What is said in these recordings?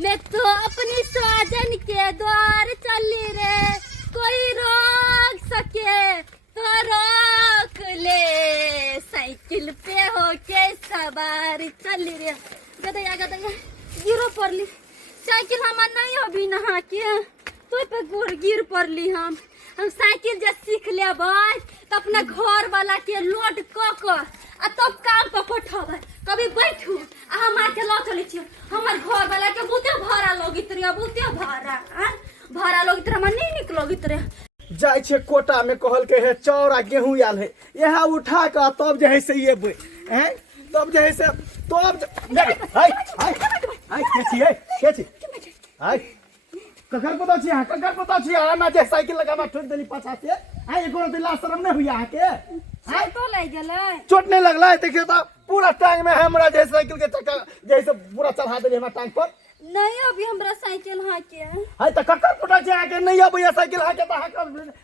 मैं तो अपनी साजन के द्वार चली रे, कोई रोक सके तो रोक ले, साइकिल पे होके सवार चली रे। गदया गदया गिरो पड़ली, साइकिल हमार नहीं अभी नहा के तो पे गिर पड़ली। हम साइकिल जब सीख लेबै तो अपना घर वाला के लोड क आ तब काम पर पठबै। कभी बैठू आ हम आके ल चले छी, हमर घर वाला के बहुते भाड़ा लगित रे, बहुते भाड़ा लगित रे, हमरा नहीं निक लगित रे। जाय छे कोटा में कहल के है चाउर आ गेहूं आल है, यहाँ उठा के तब जे है से ये हैं तब जे है से तब हाय हाय हाय के छी हाय ककर पता छी हां ककर पता छी आना जे साइकिल लगामा ठोक देली पाछा से हाय एको दिला शर्म नहीं हुई के हाय तो ले गेलै, चोट नहीं लगला देखिए तो पूरा टांग में हमरा जे साइकिल के चक्का जैसे पूरा चढ़ा देली हमरा टांग पर। नहीं अभी हमरा साइकिल हाके हाय त ककर पता छी आके नहीं अबैया साइकिल हाके त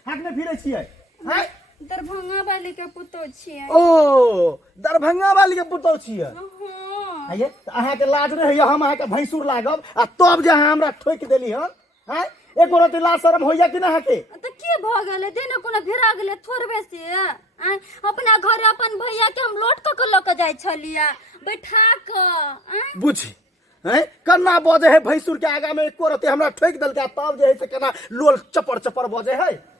हाकने फिरे छियै। हाय दरभंगा वाली के पुतो छियै। ओ दरभंगा वाली के पुतो छियै। हां आइए अहाँ के लाज नहीं है, हम अहाँ के भैंसुर लागब आ तब जे अहाँ हमरा ठोक देली हन। हाय एको रति लाज शरम होइया कि ना के तो की भ गेलै, देने कोनो भिरा गेलै थोड़बे से। अपना घर अपन भैया के हम लोट क ल के जाय छलिया बैठा क बुझी हैं कन्ना बजे है भैंसुर के आगा में एको रति हमरा ठोक देलका तब जे है से केना लोल चपर चपर बजे है।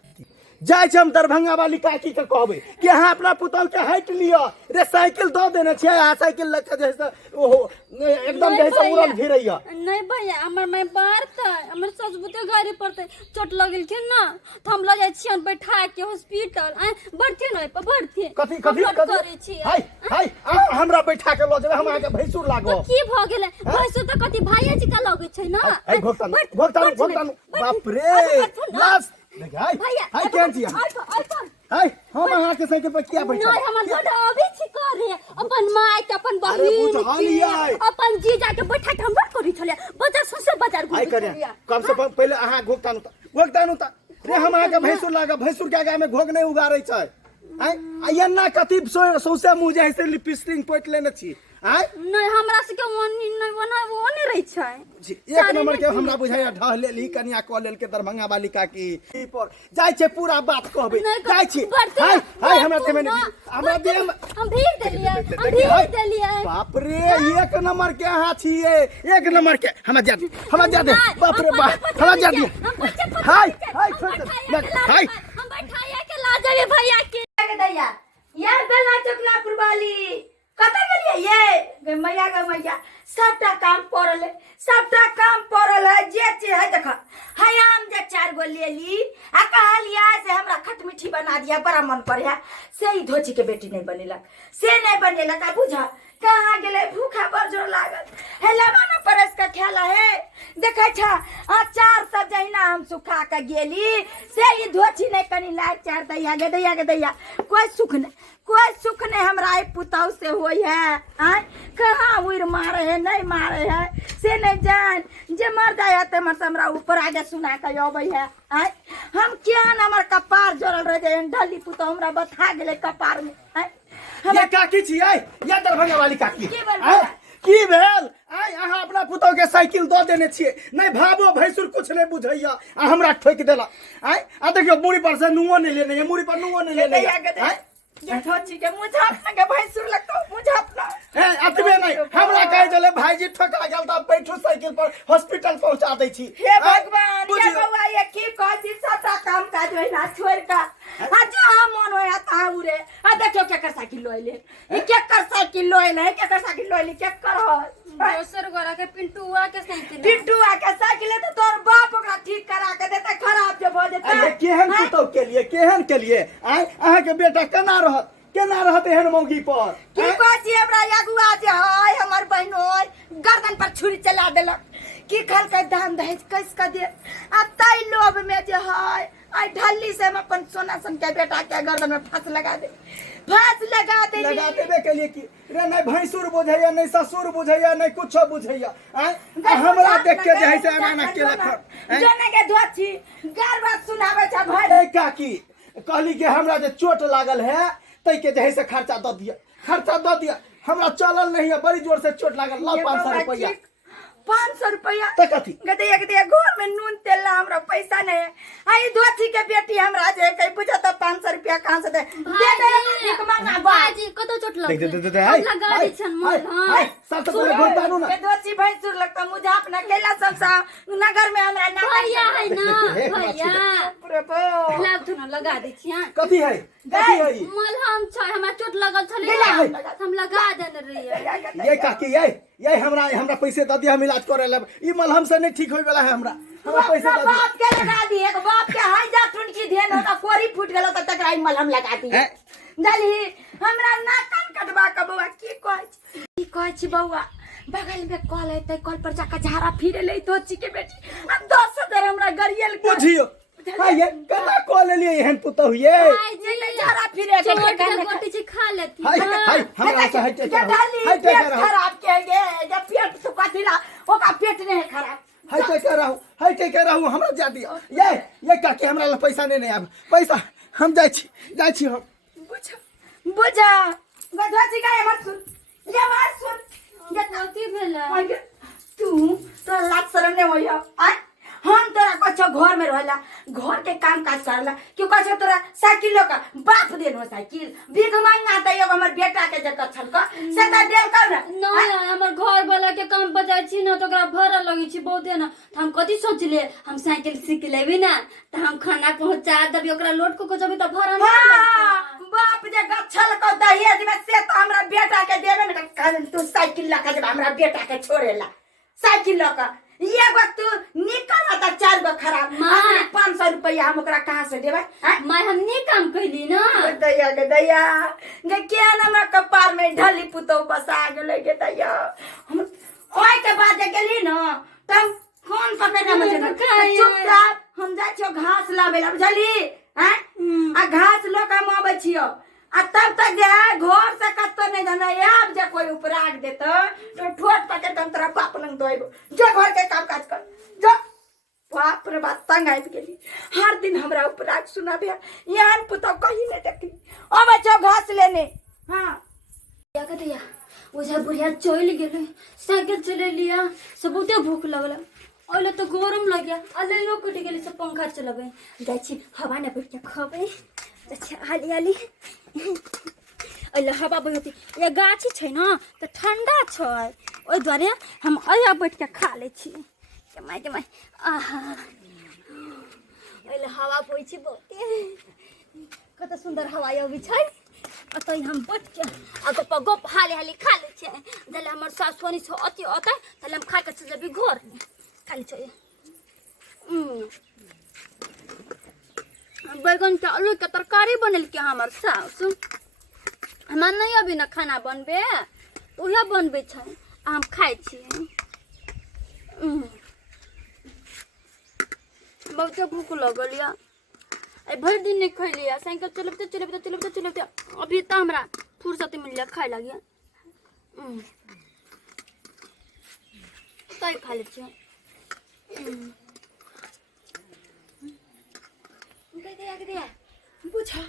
जाय छै हम दरभंगा वाली काकी के कहबे कि अहाँ अपना पुतौल के हट लियो रे, साइकिल दो देने छै आ साइकिल लग के जैसे ओहो एकदम जैसे उड़ल फिरैया। नहीं भैया हमर मैं बारते हमर ससबुते गाड़ी पड़ते चोट लगल के ना तो हम ल जाय छियन बैठा के हॉस्पिटल बढ़ते नहीं पर बढ़ते कथी कथी कथी हाय हाय हमरा बैठा के ल जेबे, हम अहाँ के भैंसुर लागो की भ गेलै। भैंसुर त कथी भाइये जी का लगै छै ना। हाय घोकतानु बाप रे लास्ट हाय हाय केन छी हाय हम अहाँ के साइकिल पर क्या बैठा नहीं हमर छोटा अभी छी करे अपन माय के अपन बहिन के अपन जीजा के बैठा के हम बात करी छले बाजार ससे बाजार घुम करे कम से कम पहले अहाँ घोकतानु त रे हम अहाँ के भैंसुर लागा, भैंसुर के आगा में घोग नहीं उगारै छै। हाय आयना कथी सौसे मुंह जे है से लिपस्टिक पोट लेने छी। हाय नहीं हमरा से के ओनी नहीं बना वो नहीं रही छै। एक नंबर के हमरा बुझाया ढह लेली कनिया क लेल के दरभंगा वाली काकी पर जाय छै पूरा बात कहबे जाय छी। हाय हाय हमरा दे में हमरा दे हम भीड़ देलिए बाप रे एक नंबर के अहाँ छिए, एक नंबर के हमरा जा दे बाप रे बाप हमरा जा दे। हाय हाय हाय हम बैठाया के ला जाबे भैया के दैया यार बेला चकला पुरवाली कत गेलिए ये मैया गे मैया सबटा काम पड़ल है, सबटा काम पड़ल है जे चीज है देख हयाम जे 4 गो लेली आ कहलिया से हमरा खटमिठी बना दिया बड़ा मन पर है से ही धोची के बेटी नहीं बनेलक से नहीं बनेलक आ बुझा कहाँ गेले भूखा बड़ जोर लागल है लबाना परस का खेला है देखे छ अचार सब जहिना हम सुखा के गेली से ही धोची नहीं कनी लाग 4 दैया गे कोई सुख नहीं हमरा आई पुताऊ से होई है। आय कहाँ उड़ मारे है नहीं मारे है से नहीं जान जे मर जाए ते मर हमरा ऊपर आगे सुना के अबै है। आय हम क्या हमर कपार जोड़ल रह जाए ढली पुताऊ हमरा बता गेले कपार में। आय ये काकी छियै या दरभंगा वाली काकी की भेल आय अहाँ अपना पुतौ के साइकिल दो देने छियै नहीं भाबो भैंसुर कुछ नहीं बुझैया आ हमरा ठोक देला। आय आ देखियो मुड़ी पर से नुओ नहीं लेने मुड़ी पर नुओ नहीं लेने आय ये ठोची के मुझे अपना के भैंसुर लगतो मुझे अपना है अतबे नहीं हमरा कहे चले भाईजी ठोका गेल त बैठो साइकिल पर हॉस्पिटल पहुंचा दै छी। हे भगवान ये बउआ ये की कहती सबटा काम काज होइना छोड़ का आ जहां मन होया ता उरे आ देखियो केकर साइकिल लोइले ई केकर साइकिल लोइले केकर साइकिल लोइले केकर हो दोसर गोरा के पिंटुआ के साइकिल है तो तोर बाप ओकरा ठीक करा के देते खराब जे भ जेते। अरे केहन के लिए आय अहाँ के बेटा केना रहत एहन मौगी पर की कहती हमरा अगुआ जे है हमर बहनोय गर्दन पर छुरी चला देलक की खल के दान दहेज कैस के दे आ तै लोभ में जे है आई ढल्ली से हम अपन सोना सन के बेटा के गर्दन में फांस लगा देबे के लिए की रे नहीं भैंसुर बुझैया नहीं ससुर बुझैया नहीं कुछो बुझैया हमरा देख के जे है से अनाना के लखन जने के धोची गार बात सुनावे छ भाई। ए काकी कहली के हमरा जे चोट लागल है तै के जे है से खर्चा द दिया हमरा चलल नहीं है बड़ी जोर से चोट लागल ला 500 रुपया 500 रुपया तो कथी गदे घर में नून तेल ला हमरा पैसा नहीं है। आई धोती के बेटी हमरा जे कहीं पूछा तो 500 रुपया कहां से दे दे एक मंगा बाजी कतो चोट लग दे लगा दी छन मोर हां सब तो बोले घोटा नु ना के धोती भैंसुर लगता मुझे अपना केला संसा नगर में हमरा ना भैया है ना भैया पूरे बो लाभ थुन लगा दी छिया कथी है मलहम छ हमरा चोट लगल छले हम लगा देने रहिए ये काकी ये हमरा पैसे द दिया हम इलाज करे ले ई मलहम से नहीं ठीक होय वाला है हमरा पैसे द बाप के लगा दी एक बाप के हाय जा टुनकी धेन होता कोरी फूट गेलो त तकरा ई मलहम लगा दी जाली हमरा नाकन कटवा के बउआ की कहै छी बउआ बगल में कॉल है त कॉल पर जाके झाड़ा फिरे ले तो ची के बेटी अब 10,000 हमरा गरियल के बुझियो हां ये कला कॉल लिए एहन पुतो हुए झाड़ा फिरे के गोटी छी खा लेती हाय हमरा से हट खराब के गे जब पेट तो कथिला ओका पेट नहीं खराब हटे के रहू हमरा जा दियो ये काकी हमरा ले पैसा नहीं आब पैसा हम जाय छी हम बुझा गधवाची का मत सुन ये मत सुन ये गलती भेला तू तो लाज शरम नहीं होया आ हम तोरा कछो घर में रहला घर के काम काज करला क्यों कछो तोरा साइकिल का बाप देनो साइकिल भीख मांगा त एगो हमर बेटा के जक छल का से त देल का ना नहीं हमर घर वाला के काम बजाय छी न तो ओकरा भरा लगी छी बहुते ना त हम कथि सोचले हम साइकिल सीख लेबी ना त हम खाना पहुंचा देबी ओकरा लोड को जबी त भरा नहीं बाप जे गछल को दहेज में से त हमरा बेटा के देबे न कारण तू साइकिल लका जब हमरा बेटा के छोड़ेला साइकिल लका ये वक्त निकल आता 4 गो खराब 500 रुपया हम ओकरा कहां से देबे मैं हमने काम कैली ना दया गे क्या हमरा कपार में ढली पुतो बसा गेले गे दया हम ओय के बाद गेली न तम फोन पकड़ ना मत चुपचाप हम जा छियो घास लाबे ला बुझली हैं आ घास लो का माबे छियो आ तब तक जे घर से कत्तो नहीं जाना अब जे कोई उपराग देतो तो ठोट पकड़ तम तोरा बाप लंग दोइबो जो घर के काम काज कर जो बाप रे बात तंग आबि गेली हर दिन हमरा उपराग सुनाबे यान पुतो कहीं नहीं देखी अब जो घास लेने हां क्या कहिया ओझा बुढ़िया चोइल गेले साइकिल चले लिया सबूते भूख लगला ओले तो गरम लगिया अले नो कटि गेली से पंखा चलाबे जाय छी हवा ने बैठ के खबे अच्छा हाली हाली अले हवा बहती ये गाछी छै न त ठंडा छै ओइ द्वारे हम अया बैठ के खा ले छी के माय आहा अले हवा बहै छी बहुते कत सुंदर हवा आबै छै अतै हम बैठ के आ गप हाली हाली खा ले छी जले हमर सासुनी छ अति अतै तले हम खा के चल जेबी घर खाली छै बैगन के आलू के तरकारी बनल के हमर सास हमरा नहीं अभी ना खाना बनबे उहे बनबे छै हम खाइ छी बहुत भूख लगल या भर दिन नहीं खैलिया साइकिल चलबते अभी तो हमरा फुर्सत मिल खाए लगिया तै खा ले छी बुझा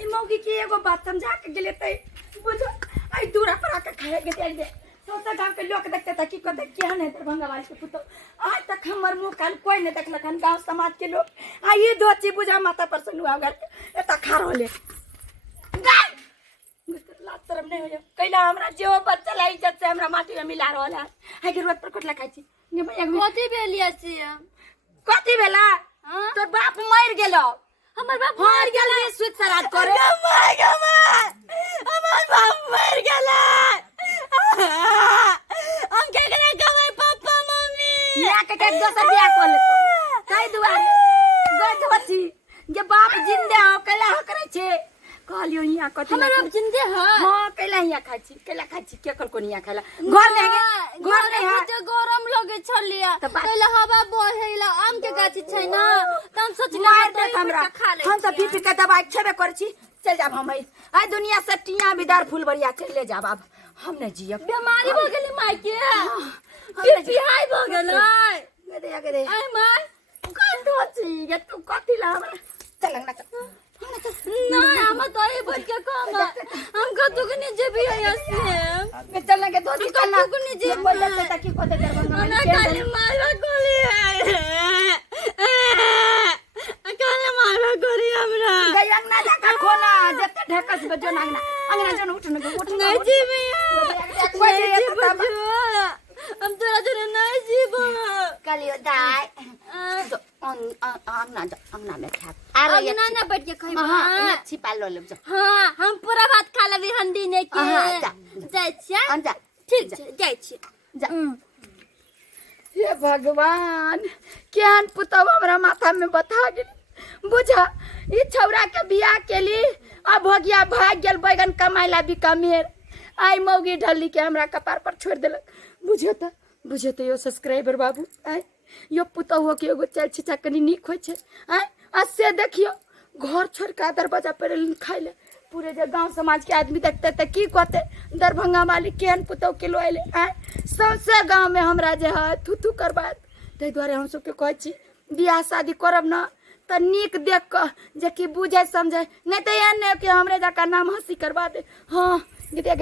ई मौगी के एगो बात समझा के गेले तै बुझा आई दूरा पर आके खाए के दे सोता गांव के लोग देखते त की कहते केहन है दरभंगा वाली के पुतो आज तक हमर मुंह कान कोई नहीं देखलक हन गांव समाज के लोग आ ये दोची बुझा माथा पर से नुआ गल एता खा रहले गाय लात शरम नहीं होय कैला हमरा जेव बच्चा लाई इज्जत से हमरा माटी में मिला रहल है हाय के रोड पर कोटला खाइ छी ने कथि भेलिया से कथि भेला तोर बाप मर गेलो हमर बाप मर गेला सुत सराद करे हमर बाप मर गेला हम के करे गवे पापा मम्मी या के दोसर बियाह कर लेतो तै दुआरे गत बची जे बाप जिंदा हो कैला हो करे छे कहलियो हिया कथि हमर बाप जिंदे है हां कैला हिया खाइ छी के कल कोनिया खाइला घर नहीं है जे गरम लगे छलिया कैला हवा बहेला आम के गाछी छै ना तम सोचला हमरा हम तो पी के दवाई छेबे कर छी चल जाब हम आई दुनिया से टिया बिदार फूल बढ़िया चल ले जाब अब हम नहीं जियब बीमारी हो गेली माई के बिहाई हो गेलै गदे आई माई कत छी तू कथि ला हमरा चल ना ना हम तो ये बोल के कम हम कतु के नहीं जेबी ऐसे चलना के दो दिन चलना कतु के नहीं जेबी बोल दे ताकि को दे दरभंगा ना काली मारवा गोली है काली मारवा गोली हमरा गयंग ना जा खोना जते ढकस बजो ना अंगना जो उठ नहीं जीबी हम तोरा जोरे नहीं जीबो कलियो दाई तो अंगना में खा अरे ना ना बैठ के खइबा हां छिपा लो ले हां हम पूरा भात खा लेबी हंडी ने के जाय छियै जा ठीक छै जाय छियै जा हे भगवान केहन पुतौ हमरा माथा में बता गेल बुझा ई छौरा के बियाह केली अब हो गया भाग गेल बैगन कमाइला बिकमेर आई मौगी ढल्ली के हमरा कपार पर छोड़ देलक बुझे त यो सब्सक्राइबर बाबू आई यो पुतौ हो के एगो चाल छिचा कनी नीक होय छै आई आ से देखियो घर छोड़ के दरवाजा पर खाइ ले पूरे जे गांव समाज के आदमी देखते त की कहते दरभंगा वाली केहन पुतौ के लोइले आई सबसे गांव में हमरा जे है थू करबात तै द्वारे हम सब के कहै छी बियाह शादी करब ना त नीक देख क जे कि बुझे समझे नहीं त एहन नहीं कि हमरे जका नाम हंसी करबा दे हां देखिए